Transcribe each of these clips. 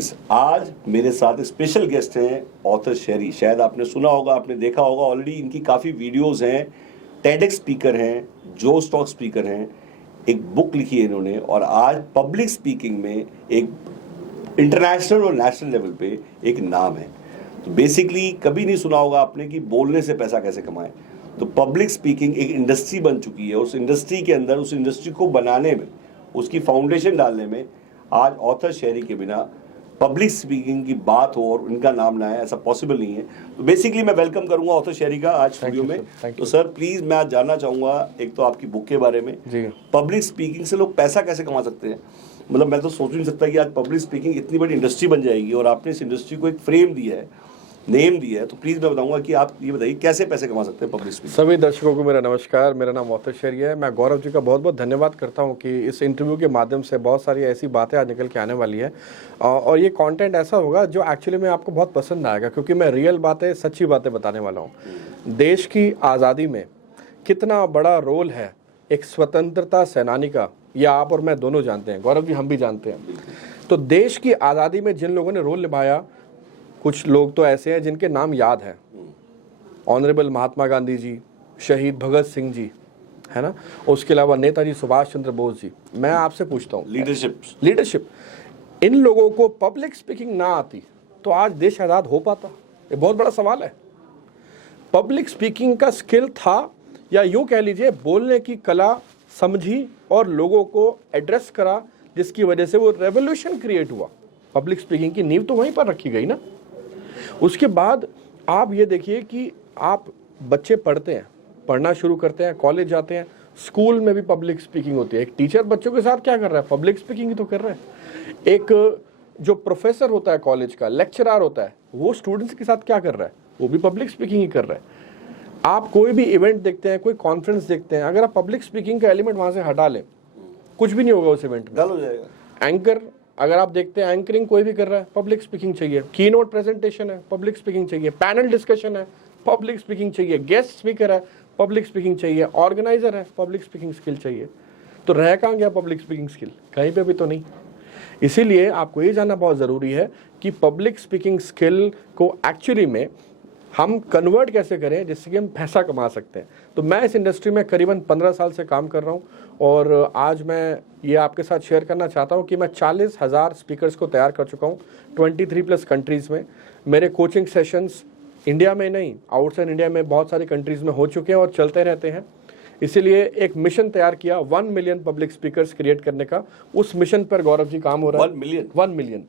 Friends, आज मेरे साथ एक स्पेशल गेस्ट हैं ऑथर शेरी। शायद आपने सुना होगा, आपने देखा होगा, ऑलरेडी इनकी काफ़ी वीडियोस हैं। टेडेक्स स्पीकर हैं, जो स्टॉक स्पीकर हैं, एक बुक लिखी है इन्होंने और आज पब्लिक स्पीकिंग में एक इंटरनेशनल और नेशनल लेवल पे एक नाम है। तो बेसिकली कभी नहीं सुना होगा आपने कि बोलने से पैसा कैसे कमाएं। तो पब्लिक स्पीकिंग एक इंडस्ट्री बन चुकी है। उस इंडस्ट्री के अंदर, उस इंडस्ट्री को बनाने में, उसकी फाउंडेशन डालने में आज ऑथर शेरी के बिना पब्लिक स्पीकिंग की बात हो और उनका नाम ना आए, ऐसा पॉसिबल नहीं है। तो बेसिकली मैं वेलकम करूंगा ऑथर शेरी का आज स्टूडियो में। तो सर प्लीज मैं आज जानना चाहूंगा एक तो आपकी बुक के बारे में, पब्लिक स्पीकिंग से लोग पैसा कैसे कमा सकते हैं। मतलब मैं तो सोच नहीं सकता कि आज पब्लिक स्पीकिंग इतनी बड़ी इंडस्ट्री बन जाएगी और आपने इस इंडस्ट्री को एक फ्रेम दिया है, नेम दिया है। तो प्लीज मैं बताऊंगा कि आप ये बताइए कैसे पैसे कमा सकते हैं पब्लिक स्पीकिंग। सभी दर्शकों को मेरा नमस्कार। मेरा नाम ऑथर शेरी है। मैं गौरव जी का बहुत बहुत धन्यवाद करता हूं कि इस इंटरव्यू के माध्यम से बहुत सारी ऐसी बातें आज निकल के आने वाली है और ये कंटेंट ऐसा होगा जो एक्चुअली में आपको बहुत पसंद आएगा, क्योंकि मैं रियल बातें, सच्ची बातें बताने वाला हूँ। देश की आज़ादी में कितना बड़ा रोल है एक स्वतंत्रता सेनानी का, ये आप और मैं दोनों जानते हैं, गौरव जी हम भी जानते हैं। तो देश की आज़ादी में जिन लोगों ने रोल निभाया, कुछ लोग तो ऐसे हैं जिनके नाम याद हैं। ऑनरेबल महात्मा गांधी जी, शहीद भगत सिंह जी, है ना, उसके अलावा नेताजी सुभाष चंद्र बोस जी। मैं आपसे पूछता हूँ, लीडरशिप इन लोगों को पब्लिक स्पीकिंग ना आती तो आज देश आज़ाद हो पाता? ये बहुत बड़ा सवाल है। पब्लिक स्पीकिंग का स्किल था, या यूँ कह लीजिए बोलने की कला समझी और लोगों को एड्रेस करा, जिसकी वजह से वो रेवोल्यूशन क्रिएट हुआ। पब्लिक स्पीकिंग की नींव तो वहीं पर रखी गई ना। उसके बाद आप ये देखिए कि आप बच्चे पढ़ते हैं, पढ़ना शुरू करते हैं, कॉलेज जाते हैं, स्कूल में भी पब्लिक स्पीकिंग होती है। एक टीचर बच्चों के साथ क्या कर रहा है? पब्लिक स्पीकिंग ही तो कर रहा है। एक जो प्रोफेसर होता है कॉलेज का, लेक्चरर होता है, वो स्टूडेंट्स के साथ क्या कर रहा है? वो भी पब्लिक स्पीकिंग ही कर रहा है। आप कोई भी इवेंट देखते हैं, कोई कॉन्फ्रेंस देखते हैं, अगर आप पब्लिक स्पीकिंग का एलिमेंट वहां से हटा लें, कुछ भी नहीं होगा उस इवेंट में, गल हो जाएगा। एंकर अगर आप देखते हैं, एंकरिंग कोई भी कर रहा है, पब्लिक स्पीकिंग चाहिए। कीनोट प्रेजेंटेशन है, पब्लिक स्पीकिंग चाहिए। पैनल डिस्कशन है, पब्लिक स्पीकिंग चाहिए। गेस्ट स्पीकर है, पब्लिक स्पीकिंग चाहिए। ऑर्गेनाइजर है, पब्लिक स्पीकिंग स्किल चाहिए। तो रह कहाँ गया पब्लिक स्पीकिंग स्किल? कहीं पे भी तो नहीं। इसीलिए आपको ये जानना बहुत ज़रूरी है कि पब्लिक स्पीकिंग स्किल को एक्चुअली में हम कन्वर्ट कैसे करें जिससे कि हम पैसा कमा सकते हैं। तो मैं इस इंडस्ट्री में करीबन 15 साल से काम कर रहा हूँ और आज मैं ये आपके साथ शेयर करना चाहता हूँ कि मैं 40,000 स्पीकर्स को तैयार कर चुका हूँ 23+ कंट्रीज़ में। मेरे कोचिंग सेशंस इंडिया में नहीं, आउटसाइड इंडिया में बहुत सारी कंट्रीज़ में हो चुके हैं और चलते रहते हैं। इसीलिए एक मिशन तैयार किया 1 मिलियन पब्लिक स्पीकर्स क्रिएट करने का। उस मिशन पर गौरव जी काम हो रहा है। 1 मिलियन।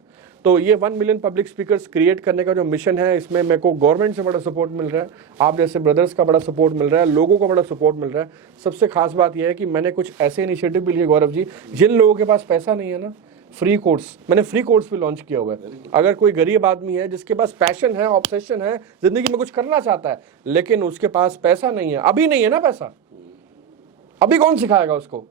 तो ये 1 मिलियन पब्लिक स्पीकर्स क्रिएट करने का जो मिशन है, इसमें मेरे को गवर्नमेंट से बड़ा सपोर्ट मिल रहा है, आप जैसे ब्रदर्स का बड़ा सपोर्ट मिल रहा है, लोगों का बड़ा सपोर्ट मिल रहा है। सबसे खास बात यह है कि मैंने कुछ ऐसे इनिशिएटिव भी लिए गौरव जी, जिन लोगों के पास पैसा नहीं है ना, फ्री कोर्स, मैंने फ्री कोर्स भी लॉन्च किया हुआ है। अगर कोई गरीब आदमी है जिसके पास पैशन है, ऑब्सेशन है, जिंदगी में कुछ करना चाहता है, लेकिन उसके पास पैसा नहीं है, अभी नहीं है ना पैसा, अभी कौन सिखाएगा उसको?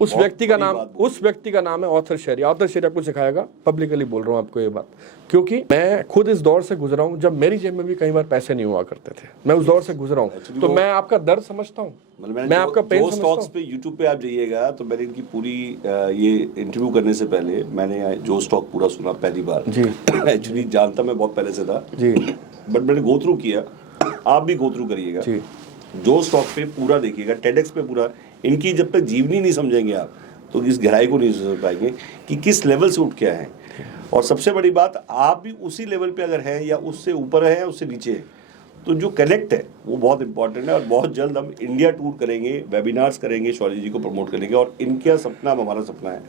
उस व्यक्ति का नाम है ऑथर शेरी। ऑथर शेरी आपको सिखाएगा। पब्लिकली बोल रहा हूँ आपको ये बात, क्योंकि मैं खुद इस दौर से गुजरा हूँ जब मेरी जेब में भी कई बार पैसे नहीं हुआ करते थे। मैं उस दौर से गुजरा हूँ, तो मैं आपका दर्द समझता हूँ, मैं आपका पेन समझता हूँ। पे यूट्यूब पे आप जाइएगा तो मैंने इनकी पूरी ये इंटरव्यू करने से पहले मैंने जो स्टॉक पूरा सुना पहली बार जी। एक्चुअली जानता मैं बहुत पहले से था जी, बट मैंने गो थ्रू किया। आप भी गो थ्रू करिएगा जी। जो स्टॉक पे पूरा देखिएगा, टेडेक्स पे पूरा, इनकी जब तक जीवनी नहीं समझेंगे आप तो इस गहराई को नहीं समझ पाएंगे कि किस लेवल से उठ के आए हैं। और सबसे बड़ी बात, आप भी उसी लेवल पे अगर हैं या उससे ऊपर है या उससे नीचे है, तो जो कनेक्ट है वो बहुत इंपॉर्टेंट है। और बहुत जल्द हम इंडिया टूर करेंगे, वेबिनार्स करेंगे, शौर्य जी को प्रमोट करेंगे और इनका सपना हमारा सपना है।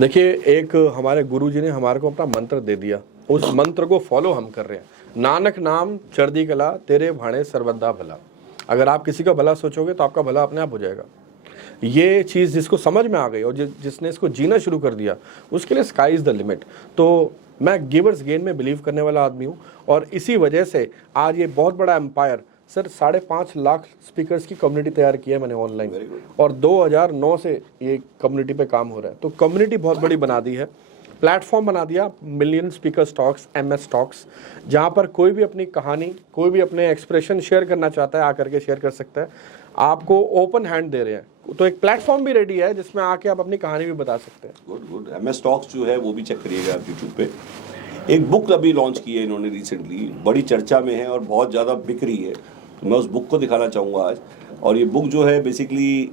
देखिए, एक हमारे गुरु जी ने हमारे को अपना मंत्र दे दिया, उस मंत्र को फॉलो हम कर रहे हैं। नानक नाम चढ़दी कला, तेरे भाणे सर्वदा भला। अगर आप किसी का भला सोचोगे तो आपका भला अपने आप हो जाएगा। ये चीज़ जिसको समझ में आ गई और जिसने इसको जीना शुरू कर दिया, उसके लिए स्काई इज़ द लिमिट। तो मैं गिवर्स गेन में बिलीव करने वाला आदमी हूँ और इसी वजह से आज ये बहुत बड़ा एम्पायर, सर 5.5 लाख स्पीकर्स की कम्युनिटी तैयार की है मैंने ऑनलाइन, और 2009 से ये कम्युनिटी पे काम हो रहा है। तो कम्युनिटी बहुत बड़ी बना दी है। प्लेटफॉर्म बना दिया million speaker talks, MS talks, जहाँ पर कोई भी अपनी कहानी, कोई भी अपने एक्सप्रेशन शेयर करना चाहता है आकर के शेयर कर सकता है। आपको ओपन हैंड दे रहे हैं, तो एक प्लेटफॉर्म भी रेडी है जिसमें आके आप अपनी कहानी भी बता सकते हैं। Good good. MS टॉक्स जो है वो भी चेक करिएगा आप यूट्यूब पे। एक बुक अभी लॉन्च की है इन्होंने रिसेंटली, बड़ी चर्चा में है और बहुत ज़्यादा बिक रही है, तो मैं उस बुक को दिखाना चाहूँगा आज। और ये बुक जो है बेसिकली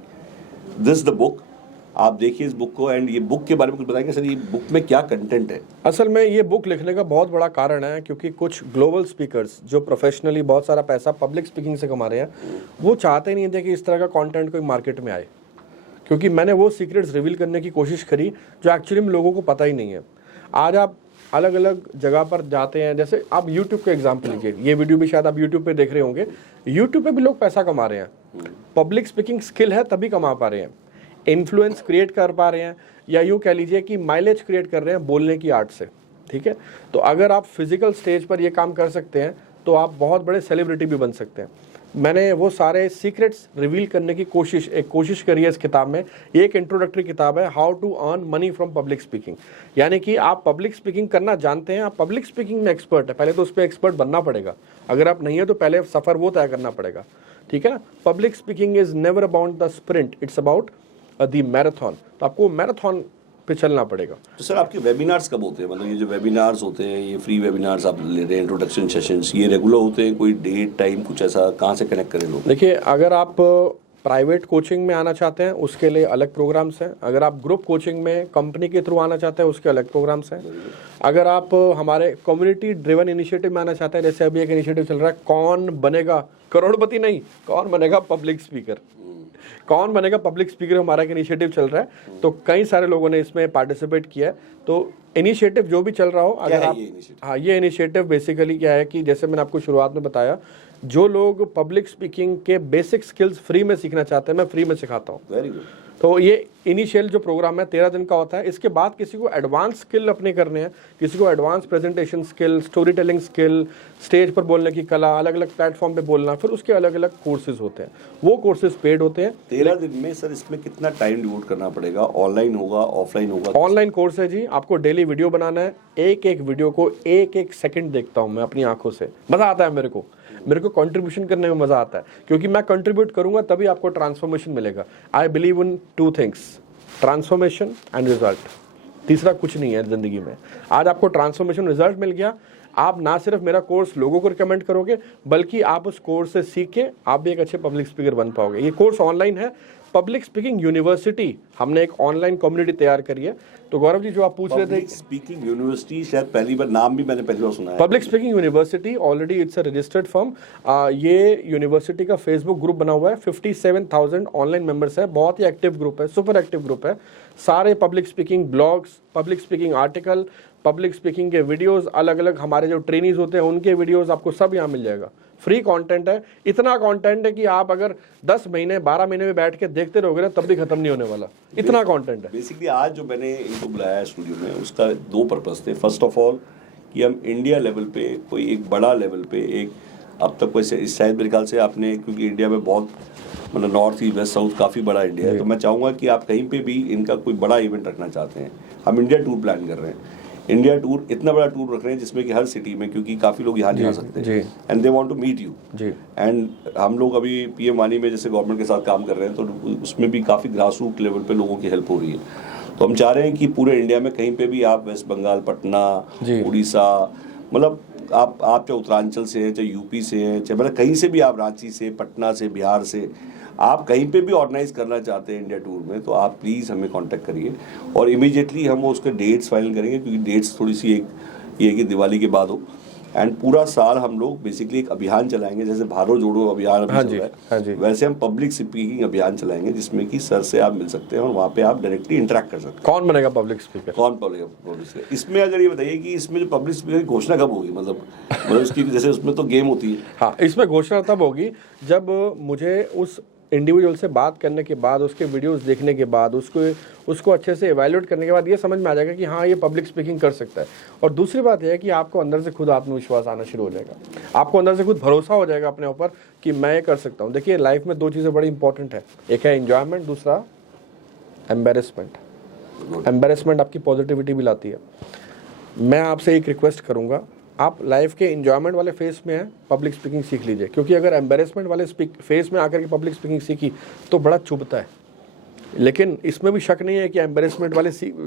दिस द बुक, आप देखिए इस बुक को एंड ये बुक के बारे में कुछ बताएंगे सर, ये बुक में क्या कंटेंट है? असल में ये बुक लिखने का बहुत बड़ा कारण है क्योंकि कुछ ग्लोबल स्पीकर्स जो प्रोफेशनली बहुत सारा पैसा पब्लिक स्पीकिंग से कमा रहे हैं, वो चाहते नहीं थे कि इस तरह का कंटेंट कोई मार्केट में आए, क्योंकि मैंने वो सीक्रेट्स रिवील करने की कोशिश करी जो एक्चुअली में लोगों को पता ही नहीं है। आज आप अलग अलग जगह पर जाते हैं, जैसे आप YouTube का एग्जाम्पल लीजिए, ये वीडियो भी शायद आप YouTube पे देख रहे होंगे, YouTube पे भी लोग पैसा कमा रहे हैं, पब्लिक स्पीकिंग स्किल है तभी कमा पा रहे हैं, इन्फ्लुएंस क्रिएट कर पा रहे हैं, या यूँ कह लीजिए कि माइलेज क्रिएट कर रहे हैं बोलने की आर्ट से, ठीक है। तो अगर आप फिजिकल स्टेज पर ये काम कर सकते हैं तो आप बहुत बड़े सेलिब्रिटी भी बन सकते हैं। मैंने वो सारे सीक्रेट्स रिवील करने की कोशिश करी है इस किताब में। ये एक इंट्रोडक्टरी किताब है, how to earn money from public speaking, यानी कि आप पब्लिक स्पीकिंग करना जानते हैं, आप पब्लिक स्पीकिंग में एक्सपर्ट है, पहले तो उस पर एक्सपर्ट बनना पड़ेगा। अगर आप नहीं है तो पहले सफ़र वो तय करना पड़ेगा, ठीक है ना। Public speaking is never about the sprint, it's about the marathon. तो आपको मैराथन पे चलना पड़ेगा। तो सर आपके वेबिनार्स कब होते हैं? मतलब ये जो वेबिनार्स होते हैं, ये फ्री वेबिनार्स आप ले रहे हैं, इंट्रोडक्शन सेशंस, ये रेगुलर होते हैं? कोई डेट टाइम कुछ ऐसा, कहाँ से कनेक्ट करें लोग? देखिए, अगर आप प्राइवेट कोचिंग में आना चाहते हैं उसके लिए अलग प्रोग्राम्स हैं, अगर आप ग्रुप कोचिंग में कंपनी के थ्रू आना चाहते हैं उसके अलग प्रोग्राम्स हैं, अगर आप हमारे कम्युनिटी ड्रिवन इनिशिएटिव में आना चाहते हैं, जैसे अभी एक इनिशिएटिव चल रहा है, कौन बनेगा करोड़पति नहीं, कौन बनेगा पब्लिक स्पीकर, कौन बनेगा पब्लिक स्पीकर हमारा एक इनिशिएटिव चल रहा है, तो कई सारे लोगों ने इसमें पार्टिसिपेट किया है। तो इनिशिएटिव जो भी चल रहा हो, अगर आप, हाँ, ये इनिशिएटिव बेसिकली क्या है कि जैसे मैंने आपको शुरुआत में बताया, जो लोग पब्लिक स्पीकिंग के बेसिक स्किल्स फ्री में सीखना चाहते हैं, मैं फ्री में सिखाता हूँ। Very good. तो ये इनिशियल जो प्रोग्राम है 13 दिन का होता है। इसके बाद किसी को एडवांस स्किल अपने करने हैं, किसी को advance presentation skill, story telling skill, stage पर बोलने की कला, अलग अलग प्लेटफॉर्म पे बोलना, फिर उसके अलग अलग कोर्सेज होते हैं, वो कोर्सेज पेड होते हैं। 13 दिन में सर इसमें कितना टाइम डिवोट करना पड़ेगा? ऑनलाइन होगा, ऑफलाइन होगा? ऑनलाइन कोर्स है जी, आपको डेली वीडियो बनाना है, एक एक वीडियो को एक एक सेकंड देखता हूँ मैं अपनी आंखों से, मजा आता है मेरे को कंट्रीब्यूशन करने में मजा आता है, क्योंकि मैं कंट्रीब्यूट करूंगा तभी आपको ट्रांसफॉर्मेशन मिलेगा। I believe in 2 things, transformation and result. तीसरा कुछ नहीं है जिंदगी में। आज आपको ट्रांसफॉर्मेशन रिजल्ट मिल गया, आप ना सिर्फ मेरा कोर्स लोगों को रिकमेंड करोगे, बल्कि आप उस कोर्स से सीख के आप भी एक अच्छे पब्लिक स्पीकर बन पाओगे। ये कोर्स ऑनलाइन है, पब्लिक स्पीकिंग यूनिवर्सिटी, हमने एक ऑनलाइन कम्युनिटी तैयार करी है। तो गौरव जी, जो आप पूछ रहे थे, पब्लिक स्पीकिंग यूनिवर्सिटी, शायद पहली बार नाम भी मैंने पहली बार सुना है। Public speaking university, already it's a registered firm. ये यूनिवर्सिटी का फेसबुक ग्रुप बना हुआ है, 57,000 ऑनलाइन मेंबर्स है, बहुत ही एक्टिव ग्रुप है, सुपर एक्टिव ग्रुप है। सारे public speaking blogs, public speaking article, public speaking के वीडियोस, अलग अलग हमारे जो ट्रेनीज होते हैं उनके वीडियोस, आपको सब यहाँ मिल जाएगा। फ्री कंटेंट है, इतना कंटेंट है कि आप अगर 10 महीने 12 महीने में बैठ के देखते रहोगे ना तब भी खत्म नहीं होने वाला, इतना कंटेंट है। बेसिकली आज जो मैंने इनको बुलाया है स्टूडियो में, उसका 2 पर्पस थे। फर्स्ट ऑफ ऑल कि हम इंडिया लेवल पे कोई एक बड़ा लेवल पे एक, अब तक वैसे शायद मेरे ख्याल से आपने, क्योंकि इंडिया में बहुत मतलब नॉर्थ ईस्ट वेस्ट साउथ काफ़ी बड़ा इंडिया है, तो मैं चाहूँगा कि आप कहीं पे भी इनका कोई बड़ा इवेंट रखना चाहते हैं। हम इंडिया टूर प्लान कर रहे हैं, इंडिया टूर, इतना बड़ा टूर रख रहे हैं जिसमें कि हर सिटी में, क्योंकि काफ़ी लोग यहाँ नहीं आ सकते, and they want to meet you ji. And हम लोग अभी PM वानी में जैसे गवर्नमेंट के साथ काम कर रहे हैं, तो उसमें भी काफ़ी ग्रास रूट लेवल पे लोगों की हेल्प हो रही है। तो हम चाह रहे हैं कि पूरे इंडिया में कहीं पे भी आप, वेस्ट बंगाल, पटना, उड़ीसा, मतलब आप चाहे उत्तरांचल से हैं, चाहे यूपी से हैं, चाहे मतलब कहीं से भी आप, रांची से, पटना से, बिहार से, आप कहीं पे भी ऑर्गेनाइज करना चाहते हैं इंडिया टूर में, तो आप प्लीज़ हमें कांटेक्ट करिए और इमीडिएटली हम उसके डेट्स फाइनल करेंगे, क्योंकि डेट्स थोड़ी सी एक ये कि दिवाली के बाद हो। एंड पूरा साल हम लोग बेसिकली एक अभियान चलाएंगे, जैसे भारत जोड़ो अभियान अभी चल रहा है, वैसे हम पब्लिक स्पीकिंग अभियान चलाएंगे, जिसमें कि सर से आप मिल सकते हैं और वहाँ पे आप डायरेक्टली इंटरेक्ट कर सकते हैं। कौन बनेगा पब्लिक स्पीकर, कौन पब्लिक स्पीकर? इसमें अगर ये बताइए कि इसमें जो पब्लिक स्पीकर की घोषणा कब होगी? मतलब उसकी जैसे उसमें तो गेम होती है। हाँ, इसमें घोषणा तब होगी जब मुझे उस इंडिविजुअल से बात करने के बाद, उसके वीडियोस देखने के बाद, उसको अच्छे से एवेल्यूएट करने के बाद ये समझ में आ जाएगा कि हाँ, ये पब्लिक स्पीकिंग कर सकता है। और दूसरी बात यह है कि आपको अंदर से खुद आत्मविश्वास आना शुरू हो जाएगा, आपको अंदर से खुद भरोसा हो जाएगा अपने ऊपर कि मैं ये कर सकता हूँ। देखिए, लाइफ में 2 चीज़ें बड़ी इंपॉर्टेंट है, एक है एंजॉयमेंट, दूसरा एम्बेरसमेंट। एम्बेरसमेंट आपकी पॉजिटिविटी भी लाती है। मैं आपसे एक रिक्वेस्ट करूंगा, आप लाइफ के इंजॉयमेंट वाले फेस में हैं, पब्लिक स्पीकिंग सीख लीजिए, क्योंकि अगर एम्बेरसमेंट वाले फेस में आकर के पब्लिक स्पीकिंग सीखी तो बड़ा चुभता है। लेकिन इसमें भी शक नहीं है कि एम्बेरसमेंट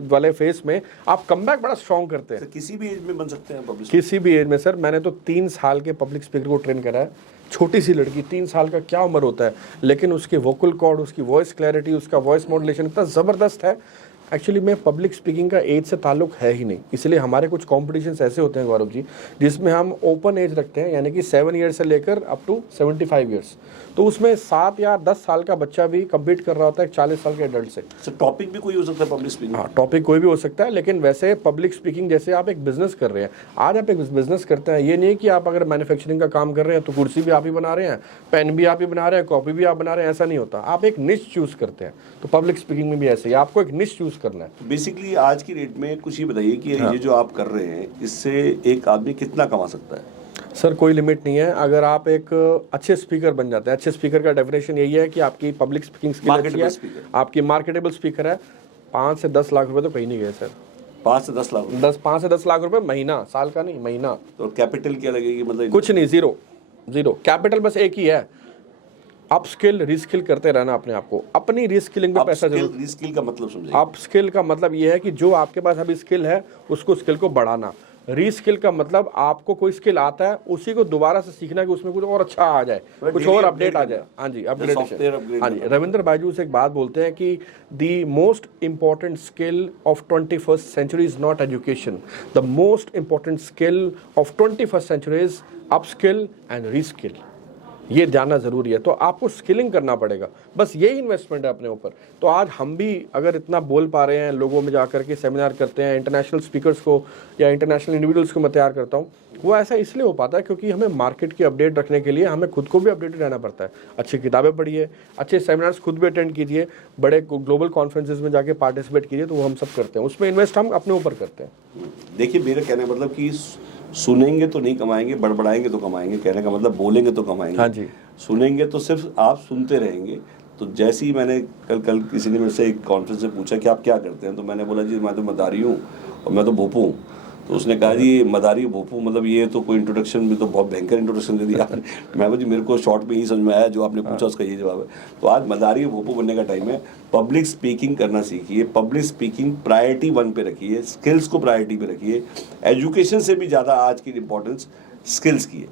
वाले फेस में आप कमबैक बड़ा स्ट्रॉन्ग करते हैं। सर किसी भी एज में बन सकते हैं पब्लिक? किसी भी एज में सर। मैंने तो 3 साल के पब्लिक स्पीकर को ट्रेन करा है। छोटी सी लड़की, 3 साल का क्या उम्र होता है, लेकिन उसके वोकल कॉर्ड, उसकी वॉइस क्लैरिटी, उसका वॉइस मॉड्यूलेशन इतना ज़बरदस्त है। एक्चुअली में पब्लिक स्पीकिंग का एज से ताल्लुक है ही नहीं, इसलिए हमारे कुछ कॉम्पिटिशन्स ऐसे होते हैं गौरव जी जिसमें हम ओपन एज रखते हैं, यानी कि 7 ईयर्स से लेकर अप टू 75 ईयर्स। तो उसमें 7 या 10 साल का बच्चा भी कम्पीट कर रहा होता है 40 साल के एडल्ट से। सर टॉपिक भी कोई हो सकता है पब्लिक स्पीकिंग? हाँ, टॉपिक कोई भी हो सकता है, लेकिन वैसे पब्लिक स्पीकिंग जैसे आप एक बिजनेस कर रहे हैं, आज आप एक बिजनेस करते हैं, ये नहीं कि आप अगर मैन्युफैक्चरिंग का काम कर रहे हैं तो कुर्सी भी आप ही बना रहे हैं, पेन भी आप ही बना रहे हैं, कॉपी भी आप बना रहे हैं, ऐसा नहीं होता। आप एक निश चूज करते हैं, तो पब्लिक स्पीकिंग में भी ऐसे ही आपको एक निश चूज करना है। बेसिकली आज की डेट में कुछ ये बताइए कि ये जो आप कर रहे हैं इससे एक आदमी कितना कमा सकता है? सर कोई लिमिट नहीं है, अगर आप एक अच्छे स्पीकर बन जाते हैं। अच्छे स्पीकर का डेफिनेशन यही है कि आपकी पब्लिक स्पीकिंग स्किल अच्छी है, आपकी मार्केटेबल स्पीकर है। 5 से 10 लाख रुपए तो कहीं नहीं गए सर। 5 से 10 लाख? 5 से 10 लाख रुपए महीना, साल का नहीं, महीना। तो कैपिटल क्या लगेगी? मतलब कुछ नहीं, जीरो। कैपिटल बस एक ही है, अप स्किल रीस्किल करते रहना अपने आप को। अपनी रीस्किलिंग पे पैसा जरूर। रीस्किल का मतलब समझिए। अप स्किल का मतलब ये है कि जो आपके पास अभी स्किल है उसको स्किल को बढ़ाना। रीस्किल का मतलब आपको कोई स्किल आता है उसी को दोबारा से सीखना कि उसमें कुछ और अच्छा आ जाए, कुछ और अपडेट आ जाए। हाँ जी, अपग्रेडेशन। हाँ जी, रविंद्र बाजूस एक बात बोलते हैं कि the most important skill of 21st century is not education, the most important skill of 21st century is upskill and reskill. ये जानना ज़रूरी है, तो आपको स्किलिंग करना पड़ेगा, बस यही इन्वेस्टमेंट है अपने ऊपर। तो आज हम भी अगर इतना बोल पा रहे हैं, लोगों में जाकर के सेमिनार करते हैं, इंटरनेशनल स्पीकर्स को या इंटरनेशनल इंडिविजुअल्स को मैं तैयार करता हूँ, वो ऐसा इसलिए हो पाता है क्योंकि हमें मार्केट की अपडेट रखने के लिए हमें खुद को भी अपडेटेड रहना पड़ता है। अच्छी किताबें पढ़िए, अच्छे सेमिनार्स खुद भी अटेंड कीजिए, बड़े ग्लोबल कॉन्फ्रेंसेज में जाके पार्टिसिपेट कीजिए, तो वो हम सब करते हैं, उसमें इन्वेस्ट हम अपने ऊपर करते हैं। देखिए मेरा कहना मतलब कि सुनेंगे तो नहीं कमाएंगे, बड़बड़ाएंगे तो कमाएंगे। कहने का मतलब बोलेंगे तो कमाएंगे। हाँ जी। सुनेंगे तो सिर्फ आप सुनते रहेंगे। तो जैसे ही मैंने कल किसी ने मेरे से एक कॉन्फ्रेंस में पूछा कि आप क्या करते हैं, तो मैंने बोला जी मैं तो मदारी हूँ और मैं तो भोपू हूँ। तो उसने कहा जी मदारी भोपू मतलब ये तो कोई इंट्रोडक्शन में तो बहुत भयंकर इंट्रोडक्शन दे दिया आपने। मैं बोला जी मेरे को शॉर्ट में ही समझ में आया, जो आपने पूछा उसका ये जवाब है। तो आज मदारी भोपू बनने का टाइम है। पब्लिक स्पीकिंग करना सीखिए, पब्लिक स्पीकिंग प्रायोरिटी 1 पे रखिए, स्किल्स को प्रायोरिटी पे रखिए। एजुकेशन से भी ज़्यादा आज की इंपॉर्टेंस स्किल्स की है।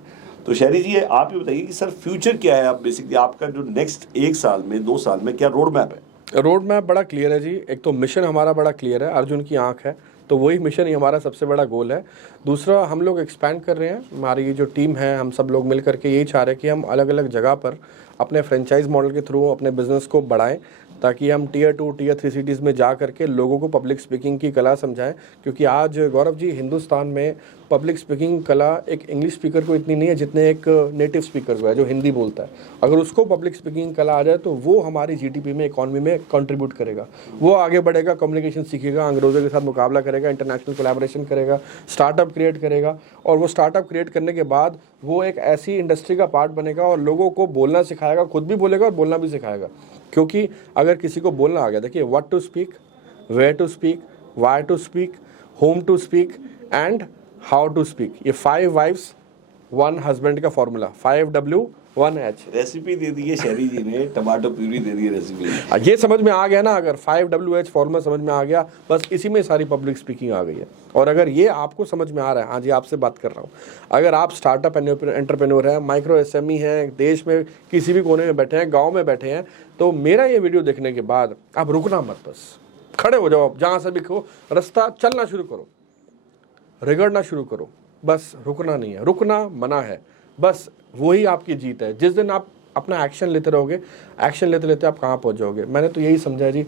तो शहरी जी आप ये बताइए कि सर फ्यूचर क्या है? आप बेसिकली आपका जो नेक्स्ट 1 साल में 2 साल में क्या रोड मैप है? रोड मैप बड़ा क्लियर है जी। एक तो मिशन हमारा बड़ा क्लियर है, अर्जुन की आंख है, तो वही मिशन ही हमारा सबसे बड़ा गोल है। दूसरा, हम लोग एक्सपैंड कर रहे हैं, हमारी ये जो टीम है, हम सब लोग मिल करके यही चाह रहे हैं कि हम अलग अलग जगह पर अपने फ्रेंचाइज मॉडल के थ्रू अपने बिजनेस को बढ़ाएं, ताकि हम टियर 2 टियर 3 सिटीज़ में जा करके लोगों को पब्लिक स्पीकिंग की कला समझाएं। क्योंकि आज गौरव जी हिंदुस्तान में पब्लिक स्पीकिंग कला एक इंग्लिश स्पीकर को इतनी नहीं है जितने एक नेटिव स्पीकर को है जो हिंदी बोलता है। अगर उसको पब्लिक स्पीकिंग कला आ जाए तो वो हमारी जीडीपी में, इकॉनमी में कंट्रीब्यूट करेगा, वो आगे बढ़ेगा, कम्युनिकेशन सीखेगा, अंग्रेज़ों के साथ मुकाबला करेगा, इंटरनेशनल कोलैबोरेशन करेगा, स्टार्टअप क्रिएट करेगा, और वो स्टार्टअप क्रिएट करने के बाद वो एक ऐसी इंडस्ट्री का पार्ट बनेगा और लोगों को बोलना सिखाएगा, खुद भी बोलेगा और बोलना भी सिखाएगा। क्योंकि अगर किसी को बोलना आ गया, देखिए what to speak, where to speak, why to speak, home to speak and how to speak, ये 5 वाइफ्स 1 हस्बैंड का फॉर्मूला, 5W 1H। रेसिपी दे दी है शहरी जी ने, टमाटो प्यूरी दे दी है रेसिपी। ये समझ में आ गया ना, अगर 5WH फॉर्मूला समझ में आ गया, बस इसी में सारी पब्लिक स्पीकिंग आ गई है। और अगर ये आपको समझ में आ रहा है, हाँ जी आपसे बात कर रहा हूँ, अगर आप स्टार्टअप एंटरप्रेन्योर हैं, माइक्रो SME हैं, देश में किसी भी कोने में बैठे हैं, गाँव में बैठे हैं, तो मेरा ये वीडियो देखने के बाद आप रुकना मत, बस खड़े हो जाओ, जहाँ से भी हो, रास्ता चलना शुरू करो, रगड़ना शुरू करो, बस रुकना नहीं है, रुकना मना है, बस वही आपकी जीत है। जिस दिन आप अपना एक्शन लेते रहोगे, एक्शन लेते लेते आप कहाँ पहुँच जाओगे। मैंने तो यही समझा है जी,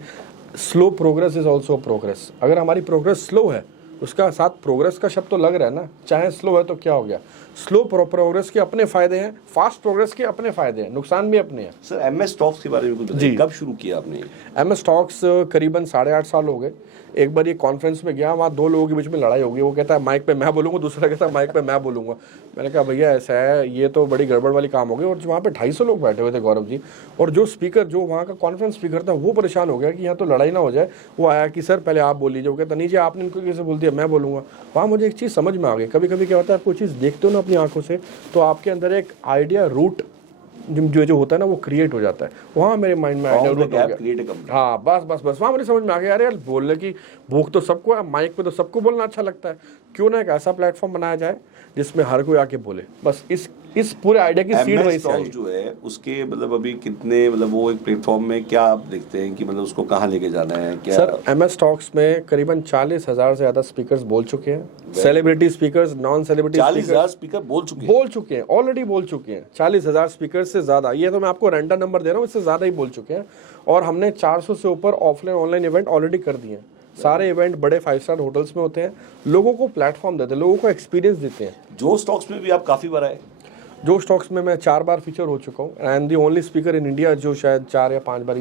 slow progress is also progress. अगर हमारी प्रोग्रेस स्लो है उसका साथ प्रोग्रेस का शब्द तो लग रहा है ना, चाहे स्लो है तो क्या हो गया, स्लो प्रोग्रेस के अपने फायदे हैं, फास्ट प्रोग्रेस के अपने फायदे हैं, नुकसान भी अपने हैं। सर एमएस स्टॉक्स के बारे में कुछ बताइए, कब शुरू किया आपने? एमएस स्टॉक्स करीबन 8.5 साल हो गए। एक बार ये कॉन्फ्रेंस में गया, वहाँ 2 लोगों के बीच में लड़ाई हो गई, वो कहता है माइक पे मैं बोलूँगा, दूसरा कहता है माइक पे मैं बोलूँगा। मैंने कहा भैया ऐसा है, ये तो बड़ी गड़बड़ वाली काम हो गई। और वहाँ पे 250 लोग बैठे हुए थे गौरव जी, और जो स्पीकर, जो वहाँ का कॉन्फ्रेंस स्पीकर था, वो परेशान हो गया कि यहाँ तो लड़ाई ना हो जाए। वो आया कि सर पहले आप बोल लीजिए। वो कहता नहीं जी आपने इनको कैसे बोल दिया, मैं बोलूँगा। वहाँ मुझे एक चीज़ समझ में आ गई, कभी कभी क्या होता है, आप कोई चीज़ देखते हो ना अपनी आंखों से, तो आपके अंदर एक आइडिया रूट जो होता है ना वो क्रिएट हो जाता है। वहाँ मेरे माइंड में आइडिया रूट हो गया। हाँ बस वहाँ मुझे समझ में आ गया, यार बोलने की भूख तो सबको है, माइक पे तो सबको बोलना अच्छा लगता है, क्यों ना एक ऐसा प्लेटफॉर्म बनाया जाए जिसमें हर कोई आके बोले। बस इस पूरे आइडिया की सीड वहीं से आई। जो है उसके मतलब अभी कितने, मतलब वो एक प्लेटफॉर्म में क्या आप देखते हैं कि मतलब उसको कहाँ लेके जाना है क्या? सर एमएस टॉक्स में करीबन 40,000 से ज्यादा स्पीकर्स बोल चुके हैं, celebrity speakers, non celebrity 40,000 speaker बोल चुके हैं, ऑलरेडी बोल चुके हैं। 40,000 स्पीकर से ज्यादा, ये तो मैं आपको रैंडम नंबर दे रहा हूँ, इससे ज्यादा ही बोल चुके हैं। और हमने 400 से ऊपर ऑफलाइन ऑनलाइन इवेंट ऑलरेडी कर दिए हैं। सारे इवेंट बड़े 5 स्टार होटल्स में होते हैं, लोगों को प्लेटफॉर्म देते हैं, लोगों को एक्सपीरियंस देते हैं। जो स्टॉक्स में भी आप काफी बार आए? जो स्टॉक्स में मैं 4 बार फीचर हो चुका हूँ। I am the only speaker in India जो शायद 4 या 5 बार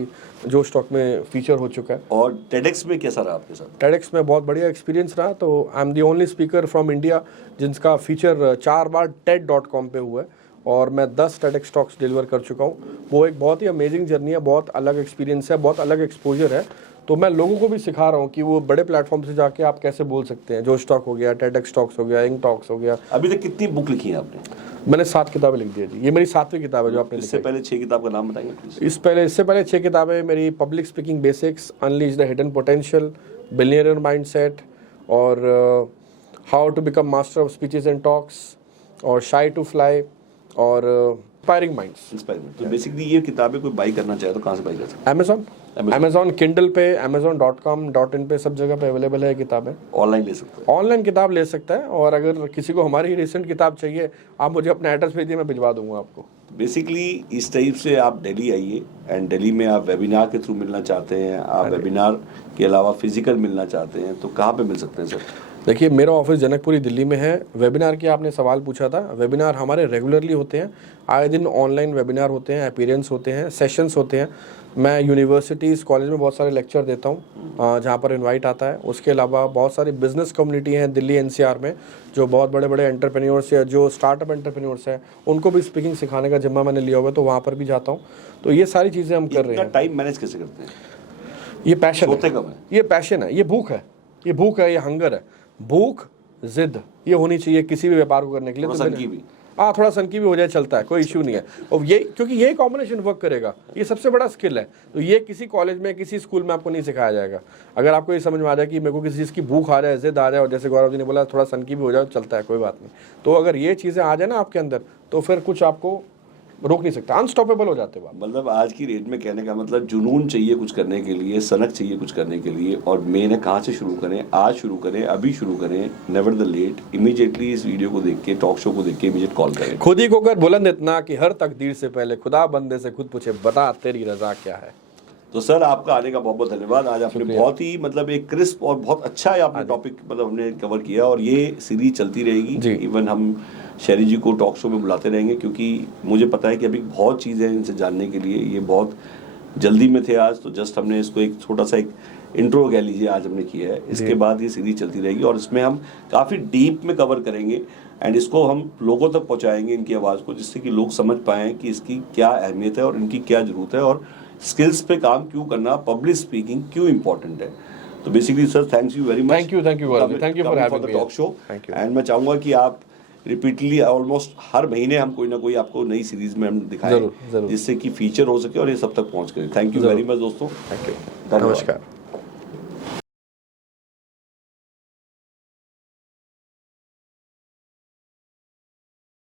जो स्टॉक में फीचर हो चुका है। और टेडेक्स में कैसा रहा आपके साथ? टेडेक्स में बहुत बढ़िया एक्सपीरियंस रहा। तो I am the only speaker from India जिसका फीचर 4 बार TED.com पे हुआ है, और मैं 10 TEDx टॉक्स डिलीवर कर चुका हूँ। वो एक बहुत ही अमेजिंग जर्नी है, बहुत अलग एक्सपीरियंस है, बहुत अलग एक्सपोजर है। तो मैं लोगों को भी सिखा रहा हूँ कि वो बड़े प्लेटफॉर्म से जाके आप कैसे बोल सकते हैं। जो स्टॉक हो गया, TEDx टॉक्स हो गया, इंक टॉक्स हो गया। अभी तक कितनी बुक लिखी है आपने? मैंने 7 किताबें लिख दी है जी, ये मेरी 7वीं किताब है जो आपने। इससे पहले 6 किताब का नाम बताएंगे प्लीज? इससे पहले 6 किताबें मेरी public speaking basics, unleash the hidden potential, billionaire mindset, और how to become master of speeches and talks, और शाई टू फ्लाई, और इंस्पायरिंग माइंड्स। तो बेसिकली ये किताबें कोई बाई करना चाहे तो कहाँ से बाई कर सकते हैं? अमेजॉन किंडल पे, amazon.com.in पे, सब जगह पे अवेलेबल है किताबें। ऑनलाइन ले सकते हैं? ऑनलाइन किताब ले सकता है, और अगर किसी को हमारी रिसेंट किताब चाहिए, आप मुझे अपना एड्रेस भेजिए, मैं भिजवा दूंगा आपको। बेसिकली इस टाइप से आप दिल्ली आइए, एंड दिल्ली में आप वेबिनार के थ्रू मिलना चाहते हैं, आप वेबिनार के अलावा फिजिकल मिलना चाहते हैं, तो कहाँ पे मिल सकते हैं सर? देखिए मेरा ऑफिस जनकपुरी दिल्ली में है। वेबिनार की आपने सवाल पूछा था, वेबिनार हमारे रेगुलरली होते हैं, आए दिन ऑनलाइन वेबिनार होते हैं, अपीयरेंस होते हैं, सेशंस होते हैं। मैं यूनिवर्सिटीज़, कॉलेज में बहुत सारे लेक्चर देता हूँ जहाँ पर इनवाइट आता है। उसके अलावा बहुत सारी बिजनेस कम्युनिटी हैं दिल्ली NCR में, जो बहुत बड़े बड़े एंटरप्रेन्योर्स या जो स्टार्टअप एंटरप्रेन्योर्स हैं, उनको भी स्पीकिंग सिखाने का जिम्मा मैंने लिया हुआ है, तो वहाँ पर भी जाता हूँ। तो ये सारी चीज़ें हम कर रहे हैं। टाइम मैनेज कैसे करते हैं? ये पैशन सोते कब है? ये पैशन है, ये भूख है, ये हंगर है। भूख, जिद, ये होनी चाहिए किसी भी व्यापार को करने के लिए। थोड़ा सनकी भी हो जाए, चलता है, कोई इश्यू नहीं है। और ये क्योंकि यही कॉम्बिनेशन वर्क करेगा, ये सबसे बड़ा स्किल है। तो ये किसी कॉलेज में, किसी स्कूल में आपको नहीं सिखाया जाएगा। अगर आपको ये समझ में आ जाए कि मेरे को किसी चीज़ की भूख आ जाए, जिद आ जाए, और जैसे गौरव जी ने बोला थोड़ा सनकी भी हो जाए, चलता है, कोई बात नहीं। तो अगर ये चीज़ें आ जाए ना आपके अंदर, तो फिर कुछ आपको रोक नहीं सकता, अनस्टॉपेबल हो जाते हो। मतलब आज की रेट में कहने का मतलब जुनून चाहिए कुछ करने के लिए, सनक चाहिए कुछ करने के लिए, और मेन है कहाँ से शुरू करें, आज शुरू करें, अभी शुरू करें, नेवर द लेट। इमीडिएटली इस वीडियो को देख के, टॉक शो को देख के इमीडिएट कॉल करें। खुद ही को कर बुलंद इतना कि हर तकदीर से पहले खुदा बंदे से खुद पूछे, बता तेरी रजा क्या है। तो सर आपका आने का बहुत बहुत धन्यवाद। आज आपने बहुत ही मतलब एक क्रिस्प और बहुत अच्छा आपने टॉपिक मतलब हमने कवर किया, और ये सीरीज चलती रहेगी। इवन हम शहरी जी को टॉक शो में बुलाते रहेंगे, क्योंकि मुझे पता है कि अभी बहुत चीज़ें हैं इनसे जानने के लिए। ये बहुत जल्दी में थे आज, तो जस्ट हमने इसको एक छोटा सा एक इंट्रो कह लीजिए आज हमने किया है। इसके बाद ये सीरीज चलती रहेगी, और इसमें हम काफ़ी डीप में कवर करेंगे, एंड इसको हम लोगों तक पहुँचाएंगे, इनकी आवाज़ को, जिससे कि लोग समझ पाएँ कि इसकी क्या अहमियत है और इनकी क्या ज़रूरत है, और स्किल्स पे काम क्यों करना, पब्लिक स्पीकिंग क्यों इंपॉर्टेंट है। तो basically sir thank you very much. Thank you for having me. Talk show. And मैं चाहूँगा कि आप रिपीटली ऑलमोस्ट हर महीने हम कोई ना कोई आपको नई सीरीज में हम दिखाएं, जिससे कि फीचर हो सके और ये सब तक पहुँच करें। थैंक यू वेरी मच दोस्तों। थैंक यू, नमस्कार।